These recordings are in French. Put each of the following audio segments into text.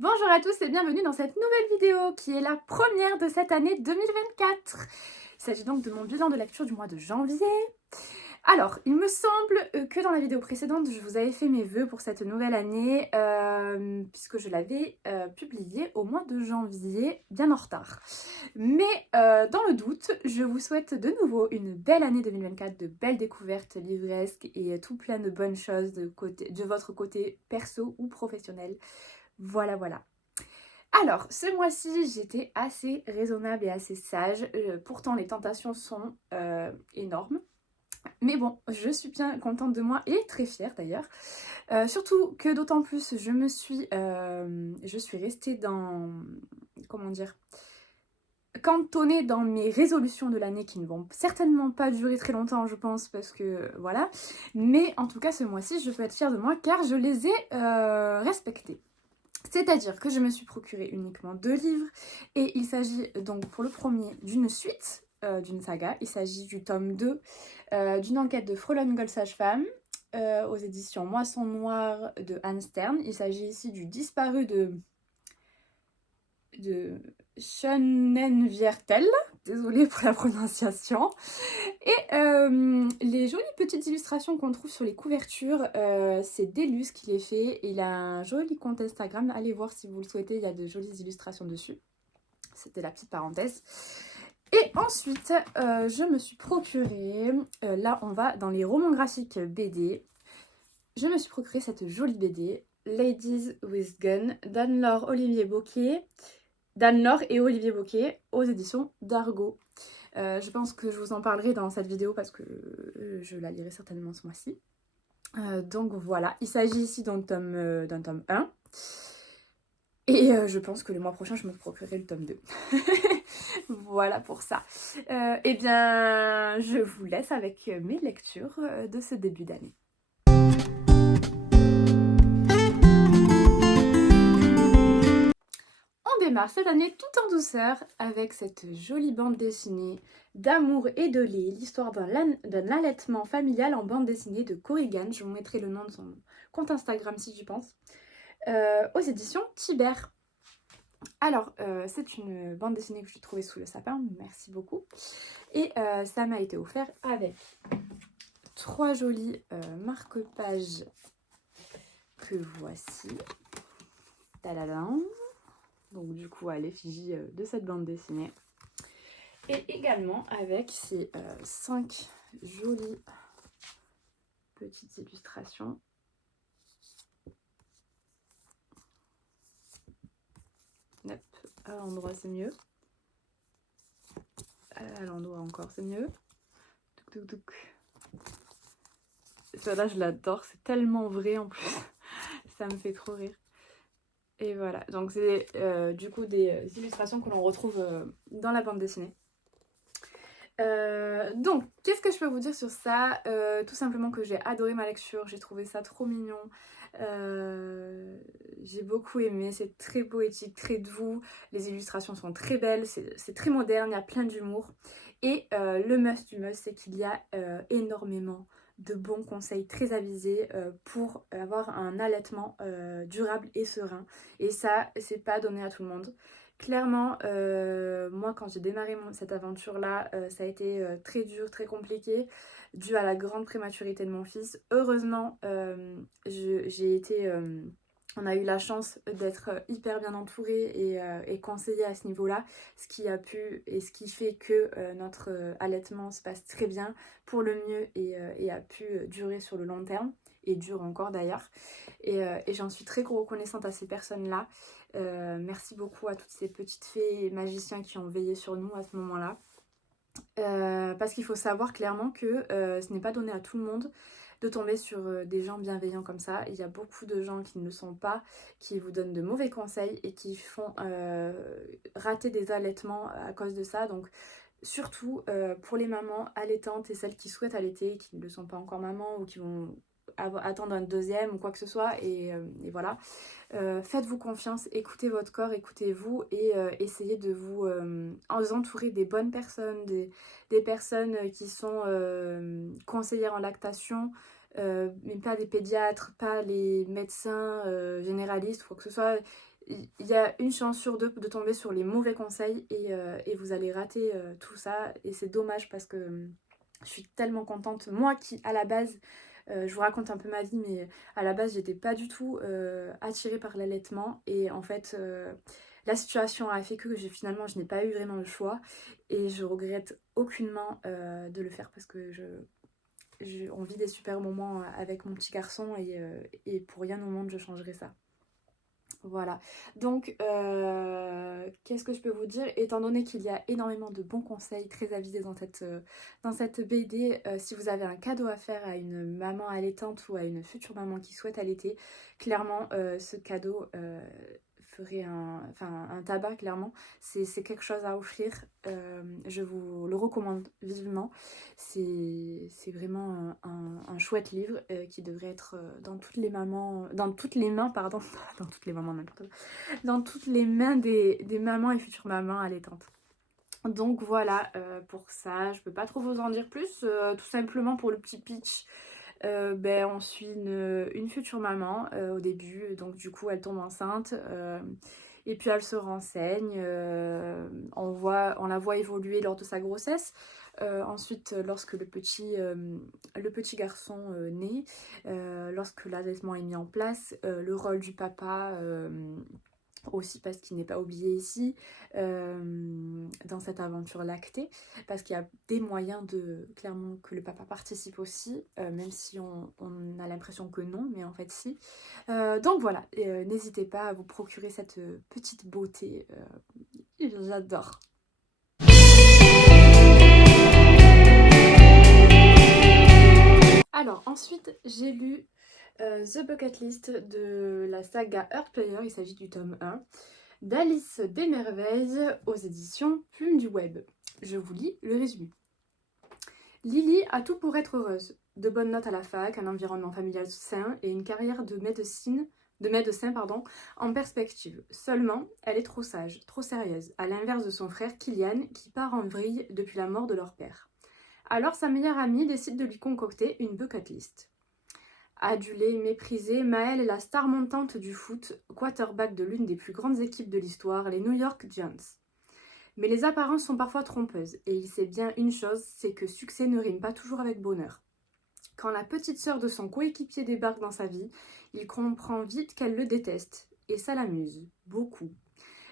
Bonjour à tous et bienvenue dans cette nouvelle vidéo qui est la première de cette année 2024. Il s'agit donc de mon bilan de lecture du mois de janvier. Alors, il me semble que dans la vidéo précédente, je vous avais fait mes vœux pour cette nouvelle année puisque je l'avais publié au mois de janvier, bien en retard. Mais dans le doute, je vous souhaite de nouveau une belle année 2024, de belles découvertes livresques et tout plein de bonnes choses de votre côté perso ou professionnel. Voilà, voilà. Alors, ce mois-ci, j'étais assez raisonnable et assez sage. Pourtant, les tentations sont énormes. Mais bon, je suis bien contente de moi et très fière d'ailleurs. Surtout que d'autant plus, je suis restée dans... Comment dire, cantonnée dans mes résolutions de l'année qui ne vont certainement pas durer très longtemps, je pense, parce que voilà. Mais en tout cas, ce mois-ci, je peux être fière de moi car je les ai respectées. C'est-à-dire que je me suis procuré uniquement 2 livres et il s'agit donc pour le premier d'une suite d'une saga. Il s'agit du tome 2 d'une enquête de Fräulein Gold Sage-Femme aux éditions Moisson Noire de Anne Stern. Il s'agit ici du disparu de Schönenviertel. Désolée pour la prononciation. Et les jolies petites illustrations qu'on trouve sur les couvertures, c'est Délus qui les fait. Il a un joli compte Instagram, allez voir si vous le souhaitez, il y a de jolies illustrations dessus. C'était la petite parenthèse. Et ensuite, je me suis procuré, là on va dans les romans graphiques BD, je me suis procuré cette jolie BD, Ladies with Gun, d'Anne-Laure et Olivier Bocquet, aux éditions d'Argo. Je pense que je vous en parlerai dans cette vidéo parce que je la lirai certainement ce mois-ci. Donc voilà, il s'agit ici d'un tome 1. Et je pense que le mois prochain, je me procurerai le tome 2. Voilà pour ça. Eh bien, je vous laisse avec mes lectures de ce début d'année. On démarre cette année tout en douceur avec cette jolie bande dessinée d'amour et de lait, l'histoire d'un allaitement familial en bande dessinée de Corrigan. Je vous mettrai le nom de son compte Instagram si j'y pense. Aux éditions Tibère. Alors, c'est une bande dessinée que j'ai trouvée sous le sapin, merci beaucoup. Et ça m'a été offert avec 3 jolis marque-pages que voici. Tadadam. Donc du coup, à l'effigie de cette bande dessinée. Et également avec ces 5 jolies petites illustrations. Hop, à l'endroit c'est mieux. À l'endroit encore c'est mieux. Touc, touc, touc. Celle-là je l'adore, c'est tellement vrai en plus. Ça me fait trop rire. Et voilà, donc c'est du coup des illustrations que l'on retrouve dans la bande dessinée. Donc, qu'est-ce que je peux vous dire sur ça? Tout simplement que j'ai adoré ma lecture, j'ai trouvé ça trop mignon. J'ai beaucoup aimé, c'est très poétique, très doux, les illustrations sont très belles, c'est très moderne, il y a plein d'humour. Et le must du must, c'est qu'il y a énormément de bons conseils très avisés pour avoir un allaitement durable et serein. Et ça, c'est pas donné à tout le monde. Clairement, moi quand j'ai démarré cette aventure-là, ça a été très dur, très compliqué, dû à la grande prématurité de mon fils. Heureusement, on a eu la chance d'être hyper bien entouré et conseillé à ce niveau-là, ce qui a pu et ce qui fait que notre allaitement se passe très bien pour le mieux et a pu durer sur le long terme, et dure encore d'ailleurs. Et j'en suis très reconnaissante à ces personnes-là. Merci beaucoup à toutes ces petites fées et magiciens qui ont veillé sur nous à ce moment-là. Parce qu'il faut savoir clairement que ce n'est pas donné à tout le monde de tomber sur des gens bienveillants comme ça. Il y a beaucoup de gens qui ne le sont pas, qui vous donnent de mauvais conseils et qui font rater des allaitements à cause de ça. Donc surtout pour les mamans allaitantes et celles qui souhaitent allaiter, qui ne le sont pas encore mamans ou qui vont attendre un deuxième ou quoi que ce soit, et voilà. Faites-vous confiance, écoutez votre corps, écoutez-vous et essayez de vous entourer des bonnes personnes, des personnes qui sont conseillères en lactation, mais pas des pédiatres, pas les médecins généralistes ou quoi que ce soit. il y a une chance sur deux de tomber sur les mauvais conseils et vous allez rater tout ça. Et c'est dommage parce que je suis tellement contente. Moi qui, à la base, je vous raconte un peu ma vie, mais à la base, j'étais pas du tout attirée par l'allaitement. Et en fait, la situation a fait que finalement, je n'ai pas eu vraiment le choix. Et je regrette aucunement de le faire parce que on vit des super moments avec mon petit garçon et pour rien au monde, je changerais ça. Voilà, donc qu'est-ce que je peux vous dire? Étant donné qu'il y a énormément de bons conseils très avisés dans cette BD, si vous avez un cadeau à faire à une maman allaitante ou à une future maman qui souhaite allaiter, clairement ce cadeau ferait un tabac, clairement. C'est quelque chose à offrir, je vous le recommande vivement. C'est vraiment un chouette livre qui devrait être dans toutes les mamans, dans toutes les mains, pardon, dans toutes les mamans, n'importe quoi, dans toutes les mains des mamans et futures mamans allaitantes. Donc voilà pour ça, je peux pas trop vous en dire plus, tout simplement pour le petit pitch. On suit une future maman au début, donc du coup elle tombe enceinte et puis elle se renseigne, on la voit évoluer lors de sa grossesse. Ensuite, lorsque le petit garçon naît, lorsque l'allaitement est mis en place, le rôle du papa aussi parce qu'il n'est pas oublié ici dans cette aventure lactée, parce qu'il y a des moyens de clairement que le papa participe aussi, même si on a l'impression que non, mais en fait si. Donc voilà, n'hésitez pas à vous procurer cette petite beauté, j'adore. Alors ensuite j'ai lu The Bucket List de la saga Earthplayer, il s'agit du tome 1, d'Alice Desmerveilles aux éditions Plume du Web. Je vous lis le résumé. Lily a tout pour être heureuse. De bonnes notes à la fac, un environnement familial sain et une carrière de médecin en perspective. Seulement, elle est trop sage, trop sérieuse, à l'inverse de son frère Kylian qui part en vrille depuis la mort de leur père. Alors sa meilleure amie décide de lui concocter une bucket list. Adulée, méprisée, Maëlle est la star montante du foot, quarterback de l'une des plus grandes équipes de l'histoire, les New York Giants. Mais les apparences sont parfois trompeuses, et il sait bien une chose, c'est que succès ne rime pas toujours avec bonheur. Quand la petite sœur de son coéquipier débarque dans sa vie, il comprend vite qu'elle le déteste, et ça l'amuse, beaucoup.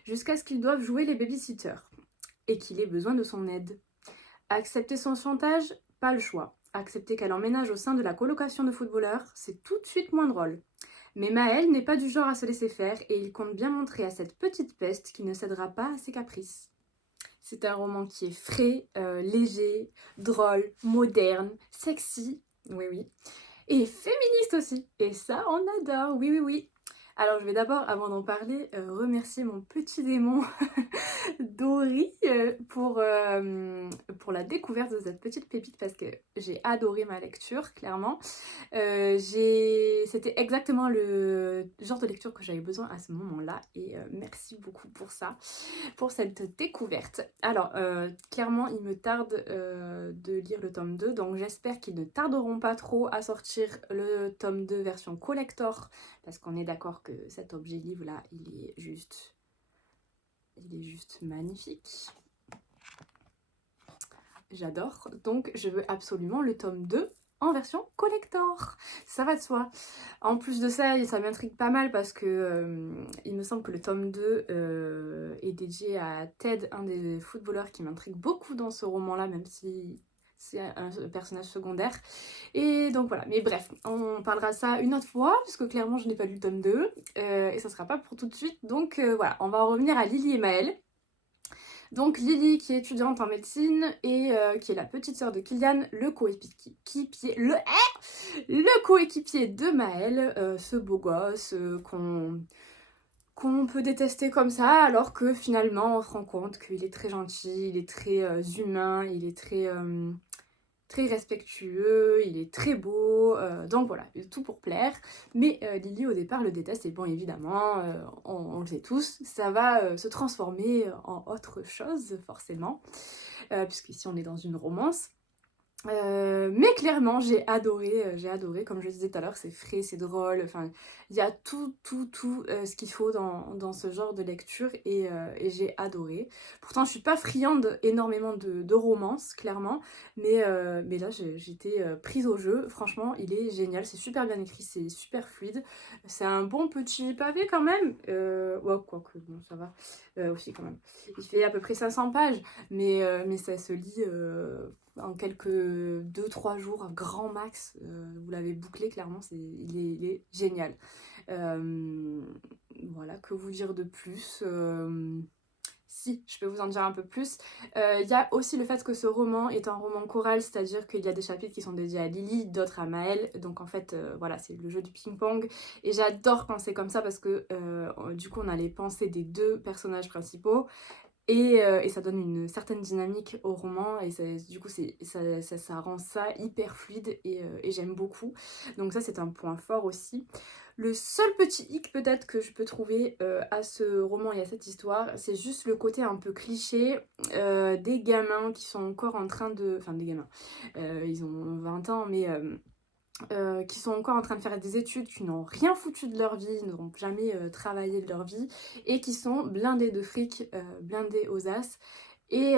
Jusqu'à ce qu'ils doivent jouer les babysitters, et qu'il ait besoin de son aide. Accepter son chantage, pas le choix. Accepter qu'elle emménage au sein de la colocation de footballeurs, c'est tout de suite moins drôle. Mais Maëlle n'est pas du genre à se laisser faire et il compte bien montrer à cette petite peste qu'il ne cédera pas à ses caprices. C'est un roman qui est frais, léger, drôle, moderne, sexy, oui, et féministe aussi. Et ça, on adore, oui. Alors je vais d'abord, avant d'en parler, remercier mon petit démon Dory pour la découverte de cette petite pépite parce que j'ai adoré ma lecture, clairement. C'était exactement le genre de lecture que j'avais besoin à ce moment-là et merci beaucoup pour ça, pour cette découverte. Alors, clairement, il me tarde de lire le tome 2, donc j'espère qu'ils ne tarderont pas trop à sortir le tome 2 version collector, parce qu'on est d'accord que cet objet livre-là, il est juste magnifique. J'adore, donc je veux absolument le tome 2 en version collector. Ça va de soi. En plus de ça, ça m'intrigue pas mal parce que il me semble que le tome 2 est dédié à Ted, un des footballeurs qui m'intrigue beaucoup dans ce roman-là, même si c'est un personnage secondaire. Et donc voilà, mais bref, on parlera de ça une autre fois, puisque clairement je n'ai pas lu le tome 2, et ça sera pas pour tout de suite. Donc voilà, on va en revenir à Lily et Maëlle. Donc Lily qui est étudiante en médecine et qui est la petite sœur de Kylian, le coéquipier de Maëlle, ce beau gosse qu'on peut détester comme ça, alors que finalement on se rend compte qu'il est très gentil, il est très humain, il est très respectueux, il est très beau, donc voilà, tout pour plaire. Mais Lily au départ le déteste et bon évidemment, on le sait tous, ça va se transformer en autre chose forcément, puisqu'ici on est dans une romance. Mais clairement j'ai adoré, comme je le disais tout à l'heure, c'est frais, c'est drôle, enfin il y a tout ce qu'il faut dans ce genre de lecture et j'ai adoré. Pourtant je suis pas friande énormément de romance, clairement, mais là j'étais prise au jeu, franchement il est génial, c'est super bien écrit, c'est super fluide, c'est un bon petit pavé quand même, ouais quoique bon ça va, aussi quand même, il fait à peu près 500 pages, mais ça se lit en quelques 2-3 jours, un grand max, vous l'avez bouclé clairement, il est génial. Euh, voilà, que vous dire de plus, si, je peux vous en dire un peu plus. Il y a aussi le fait que ce roman est un roman choral, c'est-à-dire qu'il y a des chapitres qui sont dédiés à Lily, d'autres à Maël, donc en fait, voilà, c'est le jeu du ping-pong, et j'adore quand c'est comme ça parce que du coup on a les pensées des deux personnages principaux, et ça donne une certaine dynamique au roman et du coup ça rend ça hyper fluide et j'aime beaucoup. Donc ça c'est un point fort aussi. Le seul petit hic peut-être que je peux trouver à ce roman et à cette histoire, c'est juste le côté un peu cliché des gamins qui sont encore en train de... Enfin des gamins, ils ont 20 ans mais... qui sont encore en train de faire des études, qui n'ont rien foutu de leur vie, n'auront jamais travaillé de leur vie, et qui sont blindés de fric, blindés aux as. Et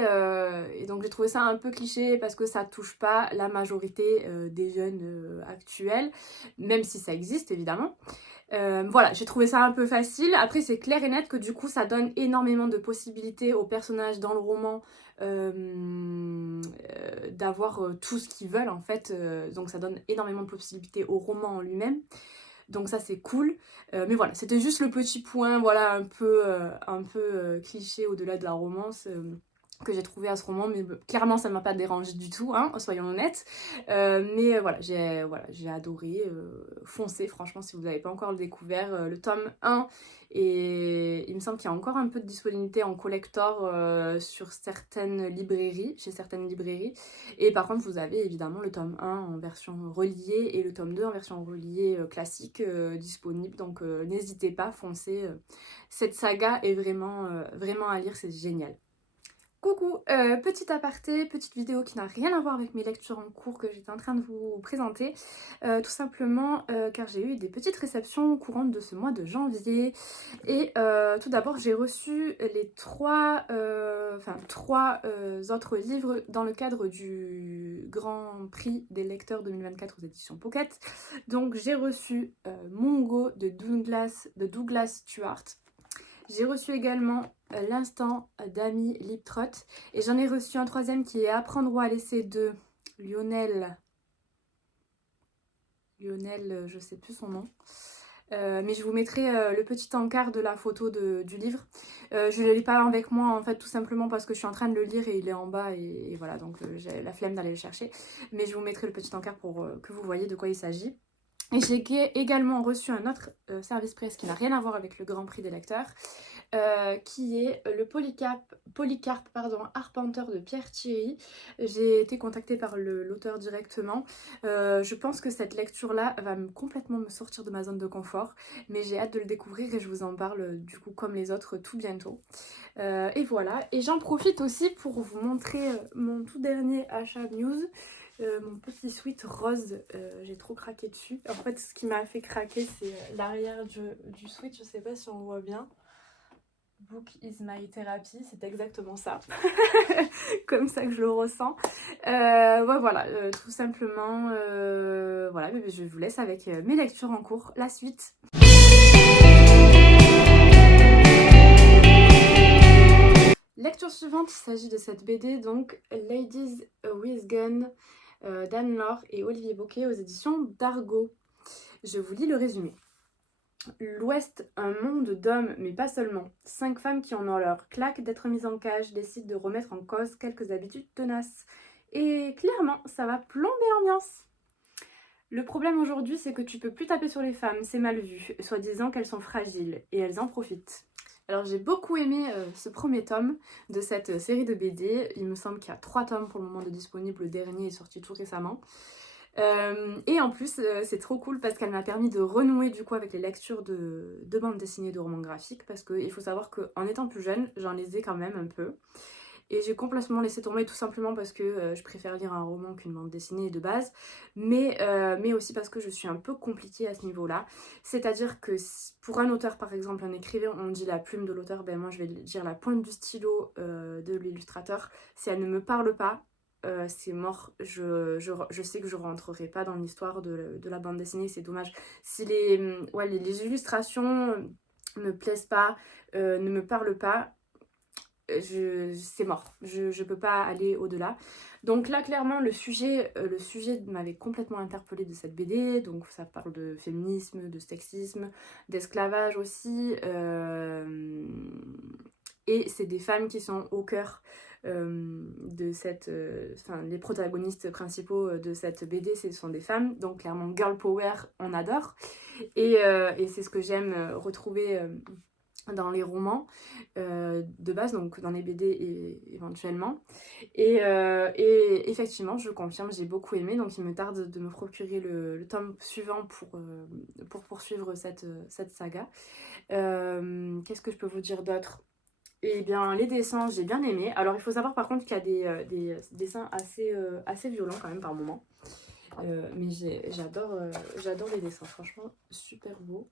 donc j'ai trouvé ça un peu cliché parce que ça touche pas la majorité des jeunes actuels, même si ça existe évidemment. Voilà, j'ai trouvé ça un peu facile. Après, c'est clair et net que du coup, ça donne énormément de possibilités aux personnages dans le roman d'avoir tout ce qu'ils veulent en fait. Donc ça donne énormément de possibilités au roman en lui-même. Donc ça c'est cool. Mais voilà, c'était juste le petit point, voilà, un peu cliché au-delà de la romance. Que j'ai trouvé à ce roman, mais clairement ça ne m'a pas dérangé du tout, hein, soyons honnêtes. Voilà, j'ai adoré. Foncez, franchement, si vous n'avez pas encore le découvert. Le tome 1, et il me semble qu'il y a encore un peu de disponibilité en collector sur certaines librairies, chez certaines librairies. Et par contre, vous avez évidemment le tome 1 en version reliée et le tome 2 en version reliée classique disponible. Donc n'hésitez pas, foncez. Cette saga est vraiment à lire, c'est génial. Coucou, petit aparté, petite vidéo qui n'a rien à voir avec mes lectures en cours que j'étais en train de vous présenter, tout simplement car j'ai eu des petites réceptions courantes de ce mois de janvier, et tout d'abord j'ai reçu les trois autres livres dans le cadre du Grand Prix des lecteurs 2024 aux éditions Pocket. Donc j'ai reçu Mungo de Douglas Stuart. J'ai reçu également L'instant d'Amy Liptrot. Et j'en ai reçu un troisième qui est Apprendre ou à laisser de Lionel, je sais plus son nom. Mais je vous mettrai le petit encart de la photo du livre. Je ne l'ai pas avec moi en fait tout simplement parce que je suis en train de le lire et il est en bas et voilà, donc j'ai la flemme d'aller le chercher. Mais je vous mettrai le petit encart pour que vous voyez de quoi il s'agit. Et j'ai également reçu un autre service presse qui n'a rien à voir avec le Grand Prix des lecteurs, qui est le Polycarpe Arpenteur de Pierre Thierry. J'ai été contactée par l'auteur directement. Je pense que cette lecture-là va complètement me sortir de ma zone de confort, mais j'ai hâte de le découvrir et je vous en parle du coup comme les autres tout bientôt. Et voilà, et j'en profite aussi pour vous montrer mon tout dernier achat news. Mon petit sweat rose, j'ai trop craqué dessus. En fait, ce qui m'a fait craquer, c'est l'arrière du sweat. Je sais pas si on voit bien. Book is my therapy, c'est exactement ça. Comme ça que je le ressens. Ouais, voilà, tout simplement. Voilà, mais je vous laisse avec mes lectures en cours. La suite. Lecture suivante, il s'agit de cette BD, donc Ladies with Gun, d'Anne Laure et Olivier Bocquet aux éditions d'Argo. Je vous lis le résumé. L'Ouest, un monde d'hommes, mais pas seulement. 5 femmes qui en ont leur claque d'être mises en cage décident de remettre en cause quelques habitudes tenaces. Et clairement, ça va plomber l'ambiance. Le problème aujourd'hui, c'est que tu peux plus taper sur les femmes, c'est mal vu, soi-disant qu'elles sont fragiles, et elles en profitent. Alors j'ai beaucoup aimé ce premier tome de cette série de BD. Il me semble qu'il y a 3 tomes pour le moment de disponibles. Le dernier est sorti tout récemment. Et en plus, c'est trop cool parce qu'elle m'a permis de renouer du coup avec les lectures de bandes dessinées, de romans graphiques. Parce qu'il faut savoir qu'en étant plus jeune, j'en lisais quand même un peu. et j'ai complètement laissé tomber tout simplement parce que je préfère lire un roman qu'une bande dessinée de base, mais aussi parce que je suis un peu compliquée à ce niveau-là. C'est-à-dire que pour un auteur par exemple, un écrivain, on dit la plume de l'auteur, ben moi je vais dire la pointe du stylo de l'illustrateur. Si elle ne me parle pas, c'est mort, je sais que je rentrerai pas dans l'histoire de la bande dessinée, c'est dommage. Si les illustrations me plaisent pas, ne me parlent pas, c'est mort, je peux pas aller au-delà. Donc là clairement le sujet m'avait complètement interpellée de cette BD, donc ça parle de féminisme, de sexisme, d'esclavage aussi, et c'est des femmes qui sont au cœur de cette... Enfin, les protagonistes principaux de cette BD, ce sont des femmes, donc clairement girl power, on adore, et c'est ce que j'aime retrouver dans les romans de base, donc dans les BD éventuellement. Et effectivement, je confirme, j'ai beaucoup aimé, donc il me tarde de me procurer le tome suivant pour poursuivre cette saga. Qu'est-ce que je peux vous dire d'autre? Eh bien, les dessins, j'ai bien aimé. Alors, il faut savoir par contre qu'il y a des dessins assez violents quand même par moment. Mais j'adore les dessins, franchement, super beau.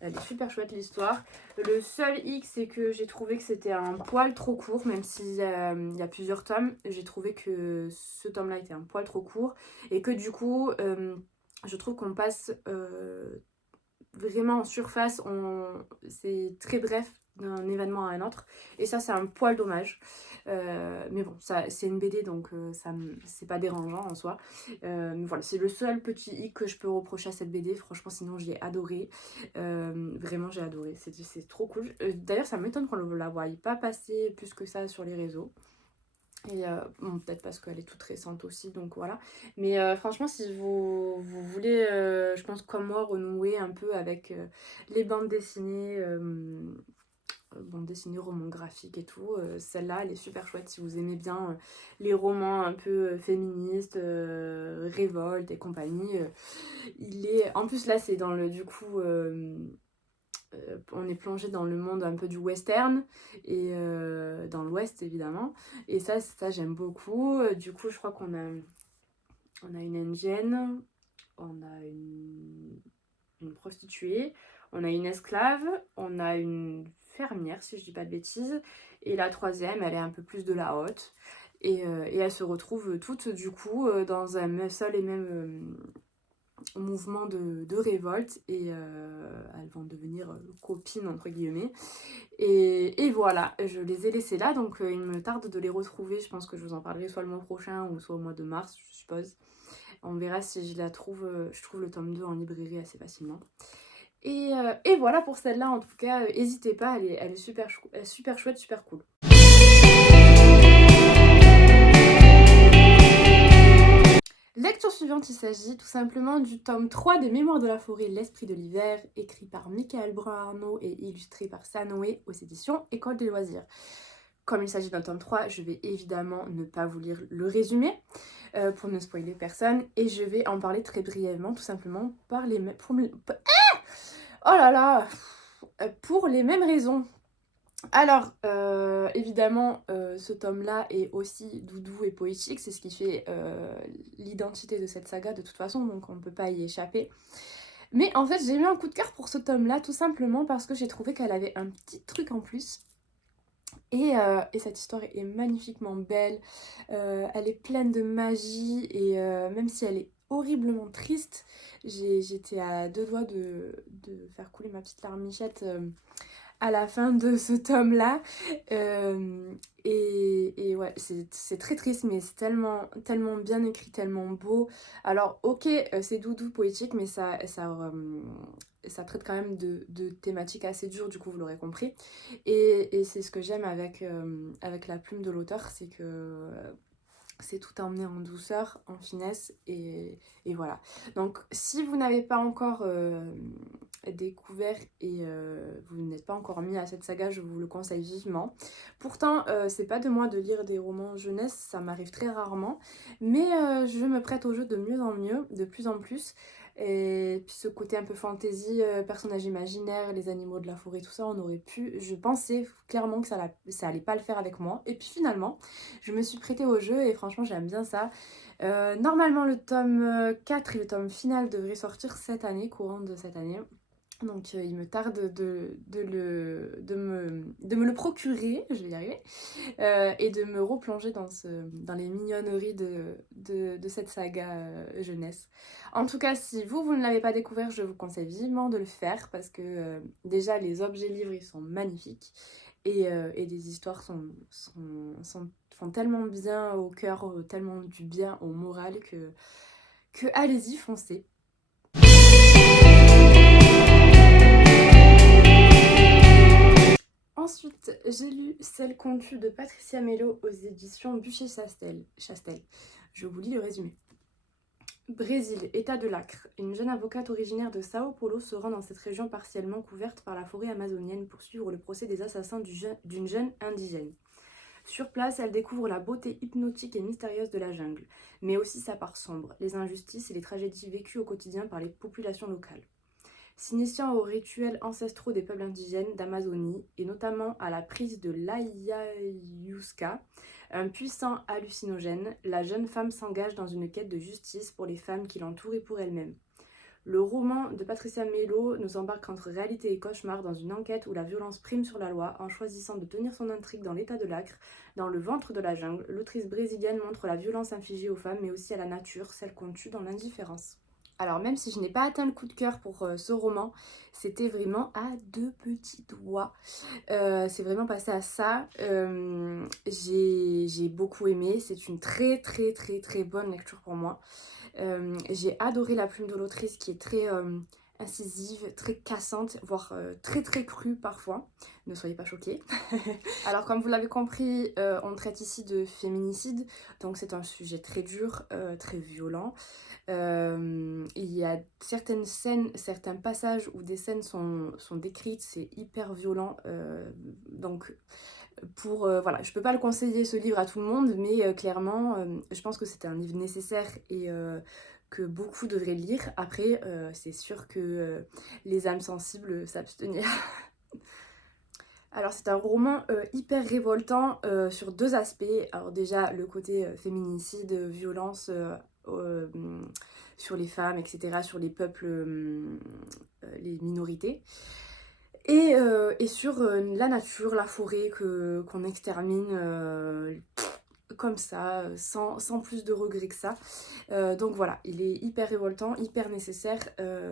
Elle est super chouette l'histoire. Le seul hic, c'est que j'ai trouvé que c'était un poil trop court, même s'il y a plusieurs tomes. J'ai trouvé que ce tome-là était un poil trop court et que du coup, je trouve qu'on passe vraiment en surface. C'est très bref d'un événement à un autre et ça c'est un poil dommage, mais bon, c'est une BD donc c'est pas dérangeant en soi, mais voilà, c'est le seul petit hic que je peux reprocher à cette BD. Franchement sinon je l'ai adoré, vraiment j'ai adoré, c'est trop cool. D'ailleurs ça m'étonne qu'on ne la voie pas passer plus que ça sur les réseaux. Et bon, peut-être parce qu'elle est toute récente aussi, donc voilà. Mais franchement, si vous voulez, je pense comme moi, renouer un peu avec les bandes dessinées, romans graphiques et tout, celle-là, elle est super chouette si vous aimez bien les romans un peu féministes, révolte et compagnie. En plus, là, c'est dans le... Du coup... on est plongé dans le monde un peu du western et dans l'ouest évidemment, et ça j'aime beaucoup. Du coup je crois on a une indienne, on a une prostituée, on a une esclave, on a une fermière si je dis pas de bêtises, et la troisième elle est un peu plus de la haute, et elles se retrouvent toutes du coup dans un seul et même mouvement de révolte, et elles vont devenir copines entre guillemets, et voilà, je les ai laissées là, donc il me tarde de les retrouver. Je pense que je vous en parlerai soit le mois prochain ou soit au mois de mars, je suppose. On verra si je trouve le tome 2 en librairie assez facilement. Et voilà pour celle-là, en tout cas, n'hésitez pas, elle est super chouette, super cool. Lecture suivante, il s'agit tout simplement du tome 3 des Mémoires de la forêt, l'esprit de l'hiver, écrit par Michael Brun-Arnaud et illustré par Sanoé aux éditions École des loisirs. Comme il s'agit d'un tome 3, je vais évidemment ne pas vous lire le résumé pour ne spoiler personne, et je vais en parler très brièvement, tout simplement pour les mêmes raisons. Alors, évidemment, ce tome-là est aussi doudou et poétique, c'est ce qui fait l'identité de cette saga de toute façon, donc on ne peut pas y échapper. Mais en fait, j'ai eu un coup de cœur pour ce tome-là, tout simplement parce que j'ai trouvé qu'elle avait un petit truc en plus. Et cette histoire est magnifiquement belle, elle est pleine de magie, et même si elle est horriblement triste, j'étais à deux doigts de faire couler ma petite larmichette à la fin de ce tome-là. Et ouais, c'est très triste, mais c'est tellement, tellement bien écrit, tellement beau. Alors, ok, c'est doudou, poétique, mais ça traite quand même de thématiques assez dures, du coup, vous l'aurez compris. Et c'est ce que j'aime avec la plume de l'auteur, c'est que c'est tout emmené en douceur, en finesse, et voilà. Donc si vous n'avez pas encore découvert et vous n'êtes pas encore mis à cette saga, je vous le conseille vivement. Pourtant, c'est pas de moi de lire des romans jeunesse, ça m'arrive très rarement, mais je me prête au jeu de mieux en mieux, de plus en plus. Et puis ce côté un peu fantaisie, personnage imaginaire, les animaux de la forêt, tout ça, on aurait pu... Je pensais clairement que ça allait pas le faire avec moi. Et puis finalement, je me suis prêtée au jeu et franchement, j'aime bien ça. Normalement, le tome 4 et le tome final devraient sortir cette année, courant de cette année. Donc il me tarde de me le procurer, je vais y arriver, et de me replonger dans les mignonneries de cette saga jeunesse. En tout cas, si vous ne l'avez pas découvert, je vous conseille vivement de le faire parce que déjà les objets livres ils sont magnifiques et les histoires font tellement bien au cœur, tellement du bien au moral que allez-y, foncez. Ensuite, j'ai lu Celle qu'on tue de Patricia Mello aux éditions Buchet-Chastel. Je vous lis le résumé. Brésil, état de l'Acre. Une jeune avocate originaire de Sao Paulo se rend dans cette région partiellement couverte par la forêt amazonienne pour suivre le procès des assassins d'une jeune indigène. Sur place, elle découvre la beauté hypnotique et mystérieuse de la jungle, mais aussi sa part sombre, les injustices et les tragédies vécues au quotidien par les populations locales. S'initiant aux rituels ancestraux des peuples indigènes d'Amazonie, et notamment à la prise de l'ayahuasca, un puissant hallucinogène, la jeune femme s'engage dans une quête de justice pour les femmes qui l'entourent et pour elle-même. Le roman de Patricia Mello nous embarque entre réalité et cauchemar dans une enquête où la violence prime sur la loi en choisissant de tenir son intrigue dans l'état de l'Acre, dans le ventre de la jungle. L'autrice brésilienne montre la violence infligée aux femmes mais aussi à la nature, celle qu'on tue dans l'indifférence. Alors même si je n'ai pas atteint le coup de cœur pour ce roman, c'était vraiment à 2 petits doigts. C'est vraiment passé à ça. J'ai beaucoup aimé. C'est une très très très très bonne lecture pour moi. J'ai adoré la plume de l'autrice qui est très incisive, très cassante, voire très très crue parfois. Ne soyez pas choqués. Alors comme vous l'avez compris, on traite ici de féminicide, donc c'est un sujet très dur, très violent. Il y a certaines scènes, certains passages où des scènes sont décrites, c'est hyper violent. Donc voilà, je peux pas le conseiller ce livre à tout le monde, mais clairement, je pense que c'est un livre nécessaire et que beaucoup devraient lire. Après, c'est sûr que les âmes sensibles s'abstenir. Alors c'est un roman hyper révoltant sur 2 aspects. Alors déjà le côté féminicide, violence sur les femmes, etc., sur les peuples, les minorités. Et sur la nature, la forêt qu'on extermine comme ça, sans plus de regrets que ça. Donc voilà, il est hyper révoltant, hyper nécessaire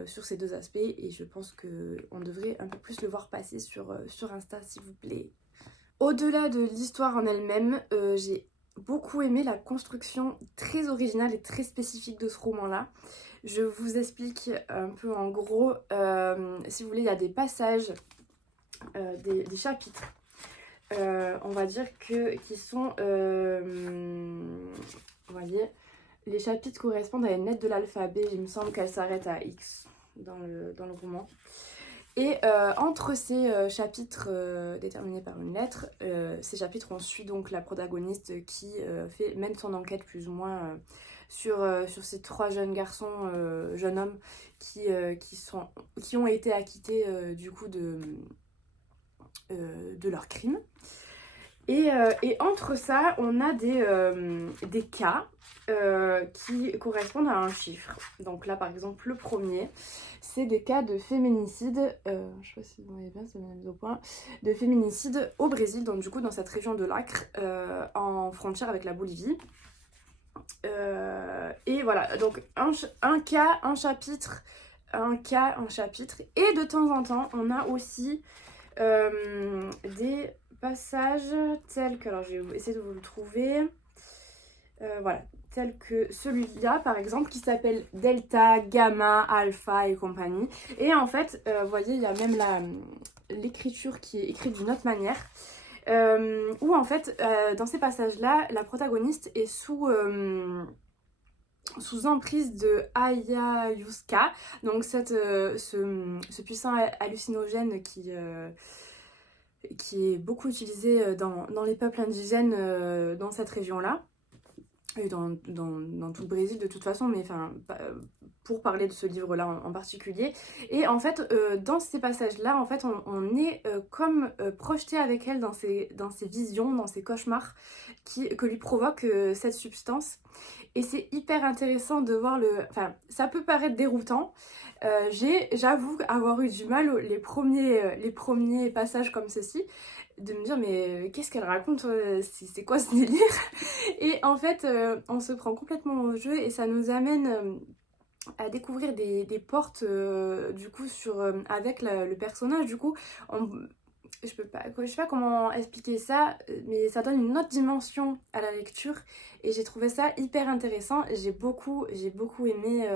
sur ces 2 aspects et je pense qu'on devrait un peu plus le voir passer sur Insta s'il vous plaît. Au-delà de l'histoire en elle-même, j'ai beaucoup aimé la construction très originale et très spécifique de ce roman-là. Je vous explique un peu en gros, si vous voulez, il y a des passages, des chapitres. On va dire qui sont, vous voyez, les chapitres correspondent à une lettre de l'alphabet. Il me semble qu'elle s'arrête à X dans le roman. Et entre ces chapitres déterminés par une lettre, ces chapitres on suit donc la protagoniste qui mène son enquête plus ou moins sur ces 3 jeunes garçons, jeunes hommes qui ont été acquittés du coup de leur crime. Et entre ça, on a des cas qui correspondent à un chiffre. Donc là, par exemple, le premier, c'est des cas de féminicide, je sais pas si vous voyez bien, c'est mis au point, de féminicide au Brésil, donc du coup dans cette région de l'Acre, en frontière avec la Bolivie. Et voilà, donc un cas, un chapitre, et de temps en temps, on a aussi des passages tels que, alors je vais essayer de vous le trouver, voilà, tel que celui-là par exemple qui s'appelle Delta, Gamma, Alpha et compagnie. Et en fait, vous voyez, il y a même l'écriture qui est écrite d'une autre manière. Où en fait, dans ces passages-là, la protagoniste est sous emprise de ayahuasca, donc ce puissant hallucinogène qui est beaucoup utilisé dans les peuples indigènes dans cette région-là. et dans tout le Brésil de toute façon, mais enfin, pour parler de ce livre-là en particulier. Et en fait, dans ces passages-là, en fait, on est comme projeté avec elle dans ses visions, dans ses cauchemars que lui provoque cette substance. Et c'est hyper intéressant de voir le... Enfin, ça peut paraître déroutant. J'avoue avoir eu du mal les premiers passages comme ceci, de me dire mais qu'est-ce qu'elle raconte, c'est quoi ce délire? Et en fait, on se prend complètement au jeu et ça nous amène à découvrir des portes du coup avec le personnage. Du coup, je sais pas comment expliquer ça, mais ça donne une autre dimension à la lecture et j'ai trouvé ça hyper intéressant. J'ai beaucoup aimé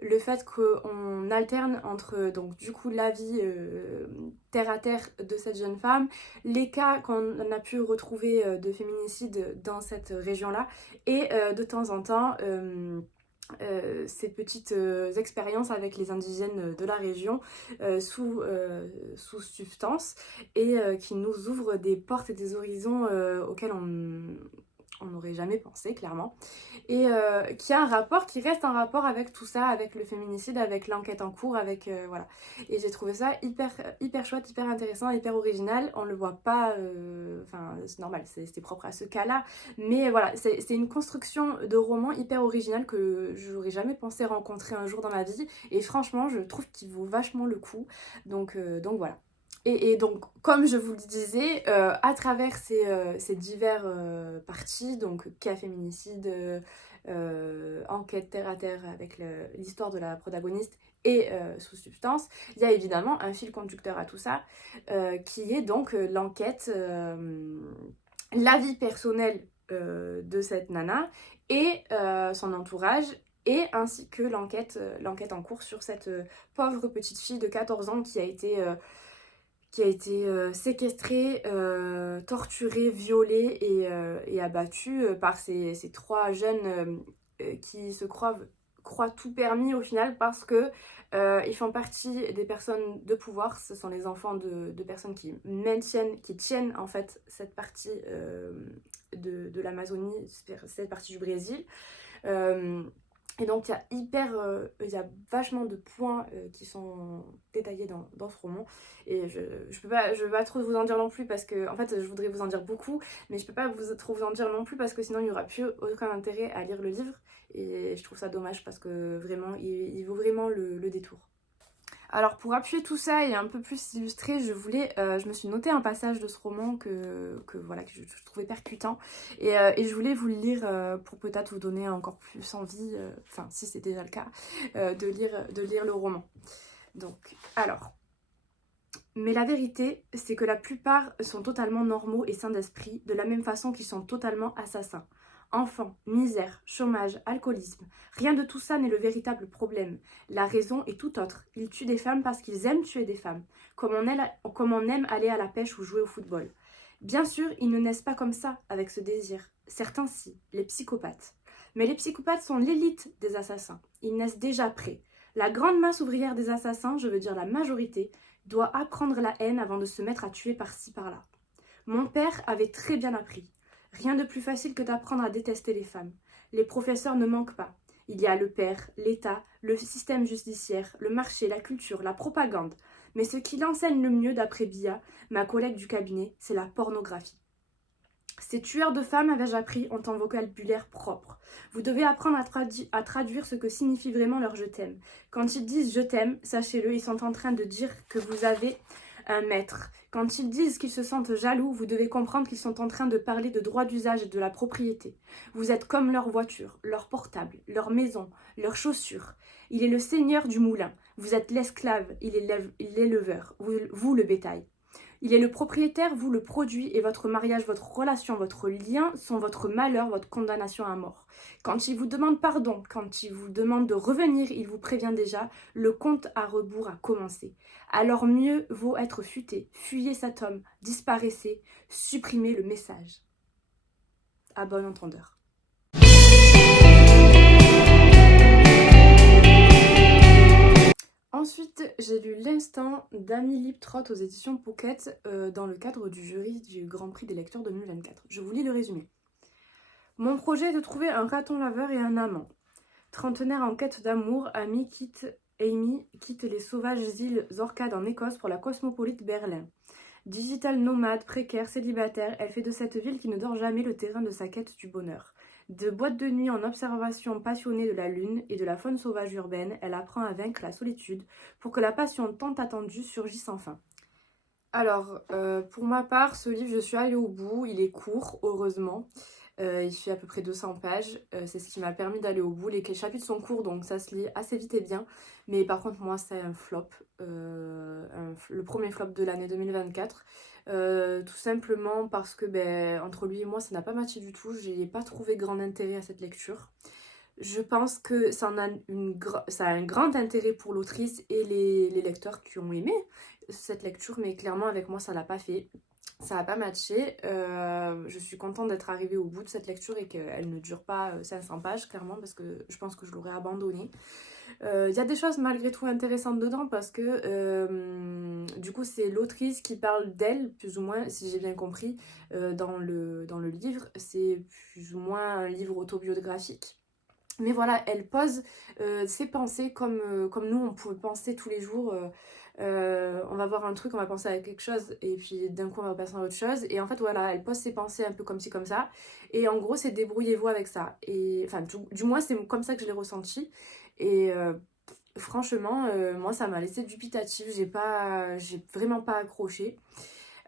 le fait qu'on alterne entre donc du coup la vie terre à terre de cette jeune femme, les cas qu'on a pu retrouver de féminicide dans cette région-là et de temps en temps ces petites expériences avec les indigènes de la région sous substance et qui nous ouvrent des portes et des horizons auxquels on n'aurait jamais pensé clairement et qui a un rapport, qui reste un rapport avec tout ça, avec le féminicide, avec l'enquête en cours, avec voilà. Et j'ai trouvé ça hyper chouette, hyper intéressant, hyper original. On le voit pas, enfin c'est normal, c'est propre à ce cas-là, mais voilà, c'est une construction de roman hyper originale que j'aurais jamais pensé rencontrer un jour dans ma vie. Et franchement, je trouve qu'il vaut vachement le coup. Donc voilà. Et donc, comme je vous le disais, à travers ces divers parties, donc cas féminicide, enquête terre à terre avec l'histoire de la protagoniste et sous substance, il y a évidemment un fil conducteur à tout ça, qui est donc l'enquête, la vie personnelle de cette nana et son entourage, et ainsi que l'enquête en cours sur cette pauvre petite fille de 14 ans qui a été séquestrée, torturée, violée et abattue par ces trois jeunes qui se croient tout permis au final parce que ils font partie des personnes de pouvoir. Ce sont les enfants de personnes qui tiennent en fait cette partie de l'Amazonie, cette partie du Brésil. Et donc il y a vachement de points qui sont détaillés dans ce roman et je peux pas trop vous en dire non plus parce que en fait je voudrais vous en dire beaucoup, mais je peux pas trop vous en dire non plus parce que sinon il y aura plus aucun intérêt à lire le livre et je trouve ça dommage parce que vraiment il vaut vraiment le détour. Alors pour appuyer tout ça et un peu plus illustrer, je me suis noté un passage de ce roman voilà, que je trouvais percutant et je voulais vous le lire pour peut-être vous donner encore plus envie, enfin si c'est déjà le cas, de lire le roman. Donc, alors. Mais la vérité, c'est que la plupart sont totalement normaux et sains d'esprit, de la même façon qu'ils sont totalement assassins. Enfants, misère, chômage, alcoolisme, rien de tout ça n'est le véritable problème. La raison est tout autre. Ils tuent des femmes parce qu'ils aiment tuer des femmes, comme on aime aller à la pêche ou jouer au football. Bien sûr, ils ne naissent pas comme ça, avec ce désir. Certains si, les psychopathes. Mais les psychopathes sont l'élite des assassins. Ils naissent déjà prêts. La grande masse ouvrière des assassins, je veux dire la majorité, doit apprendre la haine avant de se mettre à tuer par-ci par-là. Mon père avait très bien appris. Rien de plus facile que d'apprendre à détester les femmes. Les professeurs ne manquent pas. Il y a le père, l'État, le système judiciaire, le marché, la culture, la propagande. Mais ce qui l'enseigne le mieux, d'après Bia, ma collègue du cabinet, c'est la pornographie. Ces tueurs de femmes, avais-je appris, ont un vocabulaire propre. Vous devez apprendre à traduire ce que signifie vraiment leur je t'aime. Quand ils disent je t'aime, sachez-le, ils sont en train de dire que vous avez un maître. Quand ils disent qu'ils se sentent jaloux, vous devez comprendre qu'ils sont en train de parler de droit d'usage et de la propriété. Vous êtes comme leur voiture, leur portable, leur maison, leurs chaussures. Il est le seigneur du moulin. Vous êtes l'esclave, il est l'éleveur, vous le bétail. Il est le propriétaire, vous le produit, et votre mariage, votre relation, votre lien sont votre malheur, votre condamnation à mort. Quand il vous demande pardon, quand il vous demande de revenir, il vous prévient déjà, le compte à rebours a commencé. Alors mieux vaut être futé, fuyez cet homme, disparaissez, supprimez le message. À bon entendeur. Ensuite, j'ai lu L'Instant d'Amélie Trott aux éditions Pocket dans le cadre du jury du Grand Prix des lecteurs 2024. Je vous lis le résumé. Mon projet est de trouver un raton laveur et un amant. Trentenaire en quête d'amour, Amy quitte les sauvages îles Orcades en Écosse pour la cosmopolite Berlin. Digital nomade, précaire, célibataire, elle fait de cette ville qui ne dort jamais le terrain de sa quête du bonheur. De boîte de nuit en observation passionnée de la lune et de la faune sauvage urbaine, elle apprend à vaincre la solitude pour que la passion tant attendue surgisse enfin. Alors, pour ma part, ce livre, je suis allée au bout. Il est court, heureusement. Il fait à peu près 200 pages. C'est ce qui m'a permis d'aller au bout. Les chapitres sont courts, donc ça se lit assez vite et bien. Mais par contre, moi, c'est un flop. Le premier flop de l'année 2024. Tout simplement parce que, entre lui et moi, ça n'a pas matché du tout. J'ai pas trouvé grand intérêt à cette lecture. Je pense que ça a un grand intérêt pour l'autrice et les lecteurs qui ont aimé cette lecture, mais clairement avec moi ça l'a pas fait, ça n'a pas matché. Je suis contente d'être arrivée au bout de cette lecture et qu'elle ne dure pas 500 pages clairement, parce que je pense que je l'aurais abandonnée. Il y a des choses malgré tout intéressantes dedans parce que du coup c'est l'autrice qui parle d'elle, plus ou moins, si j'ai bien compris, dans le livre. C'est plus ou moins un livre autobiographique. Mais voilà, elle pose ses pensées comme nous, on pouvait penser tous les jours. On va voir un truc, on va penser à quelque chose, et puis d'un coup, on va passer à autre chose. Et en fait, voilà, elle pose ses pensées un peu comme ci, comme ça. Et en gros, c'est débrouillez-vous avec ça. Et enfin, du moins, c'est comme ça que je l'ai ressenti. Et franchement, moi, ça m'a laissé dubitative. J'ai vraiment pas accroché.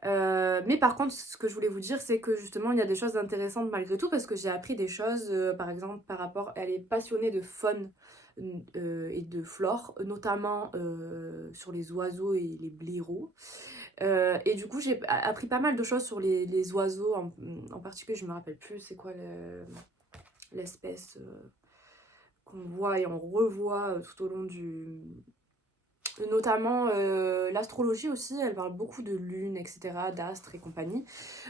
Mais par contre, ce que je voulais vous dire, c'est que justement, il y a des choses intéressantes malgré tout, parce que j'ai appris des choses, par exemple, par rapport... Elle est passionnée de faune et de flore, notamment sur les oiseaux et les blaireaux. Et du coup, j'ai appris pas mal de choses sur les oiseaux, en particulier, je me rappelle plus c'est quoi l'espèce qu'on voit et on revoit tout au long du... Notamment l'astrologie aussi, elle parle beaucoup de lune, etc., d'astres et compagnie.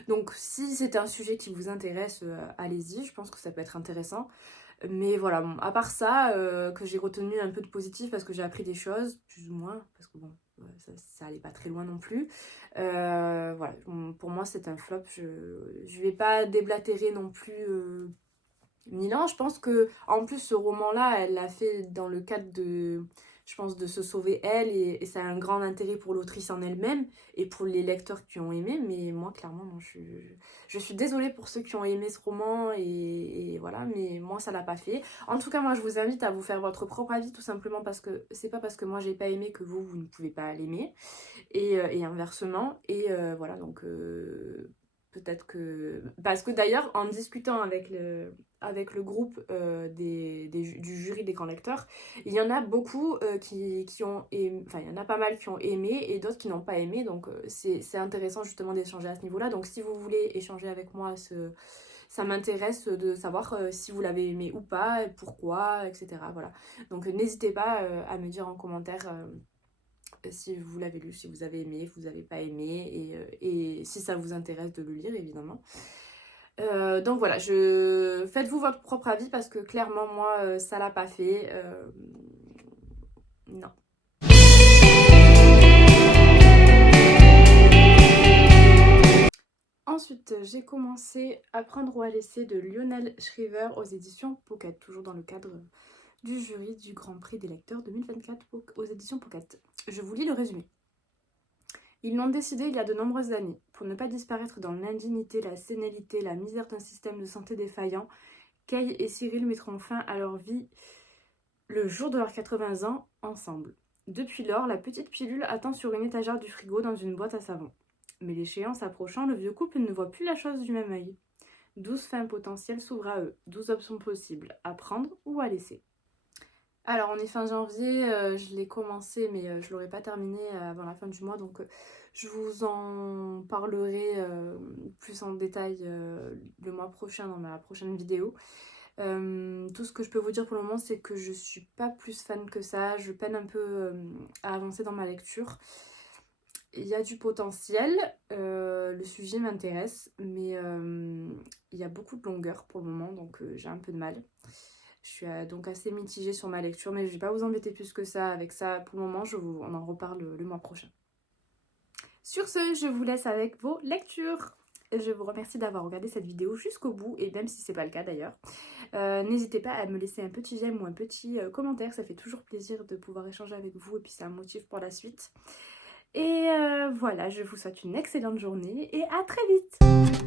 Donc si c'est un sujet qui vous intéresse, allez-y, je pense que ça peut être intéressant. Mais voilà, bon, à part ça, que j'ai retenu un peu de positif parce que j'ai appris des choses, plus ou moins, parce que bon, ça allait pas très loin non plus. Voilà, pour moi c'est un flop, je vais pas déblatérer non plus 1000 ans. Je pense que en plus ce roman-là, elle l'a fait dans le cadre de, je pense, de se sauver elle, et ça a un grand intérêt pour l'autrice en elle-même et pour les lecteurs qui ont aimé. Mais moi, clairement, non, je suis désolée pour ceux qui ont aimé ce roman, et voilà, mais moi ça l'a pas fait. En tout cas, moi je vous invite à vous faire votre propre avis, tout simplement parce que c'est pas parce que moi j'ai pas aimé que vous ne pouvez pas l'aimer, et inversement. Et voilà, donc peut-être que... Parce que d'ailleurs, en discutant avec le groupe du jury des grands lecteurs, il y en a beaucoup qui ont aimé, enfin il y en a pas mal qui ont aimé et d'autres qui n'ont pas aimé, donc c'est intéressant justement d'échanger à ce niveau-là. Donc si vous voulez échanger avec moi, ça m'intéresse de savoir si vous l'avez aimé ou pas, pourquoi, etc. Voilà. Donc n'hésitez pas à me dire en commentaire si vous l'avez lu, si vous avez aimé, si vous n'avez pas aimé, et si ça vous intéresse de le lire, évidemment. Donc voilà, faites-vous votre propre avis, parce que clairement, moi, ça l'a pas fait. Non. Ensuite, j'ai commencé À prendre ou à laisser de Lionel Shriver aux éditions Pocket, toujours dans le cadre du jury du Grand Prix des lecteurs 2024 aux éditions Pocket. Je vous lis le résumé. Ils l'ont décidé il y a de nombreuses années. Pour ne pas disparaître dans l'indignité, la sénilité, la misère d'un système de santé défaillant, Kay et Cyril mettront fin à leur vie le jour de leurs 80 ans, ensemble. Depuis lors, la petite pilule attend sur une étagère du frigo dans une boîte à savon. Mais l'échéance approchant, le vieux couple ne voit plus la chose du même œil. 12 fins potentielles s'ouvrent à eux, 12 options possibles, à prendre ou à laisser. Alors on est fin janvier, je l'ai commencé mais je ne l'aurai pas terminé avant la fin du mois, donc je vous en parlerai plus en détail le mois prochain dans ma prochaine vidéo. Tout ce que je peux vous dire pour le moment, c'est que je suis pas plus fan que ça, je peine un peu à avancer dans ma lecture. Il y a du potentiel, le sujet m'intéresse, mais il y a beaucoup de longueur pour le moment, donc j'ai un peu de mal. Je suis donc assez mitigée sur ma lecture, mais je ne vais pas vous embêter plus que ça avec ça pour le moment, on en reparle le mois prochain. Sur ce, je vous laisse avec vos lectures. Je vous remercie d'avoir regardé cette vidéo jusqu'au bout, et même si c'est pas le cas d'ailleurs. N'hésitez pas à me laisser un petit j'aime ou un petit commentaire, ça fait toujours plaisir de pouvoir échanger avec vous et puis c'est un motif pour la suite. Et voilà, je vous souhaite une excellente journée et à très vite!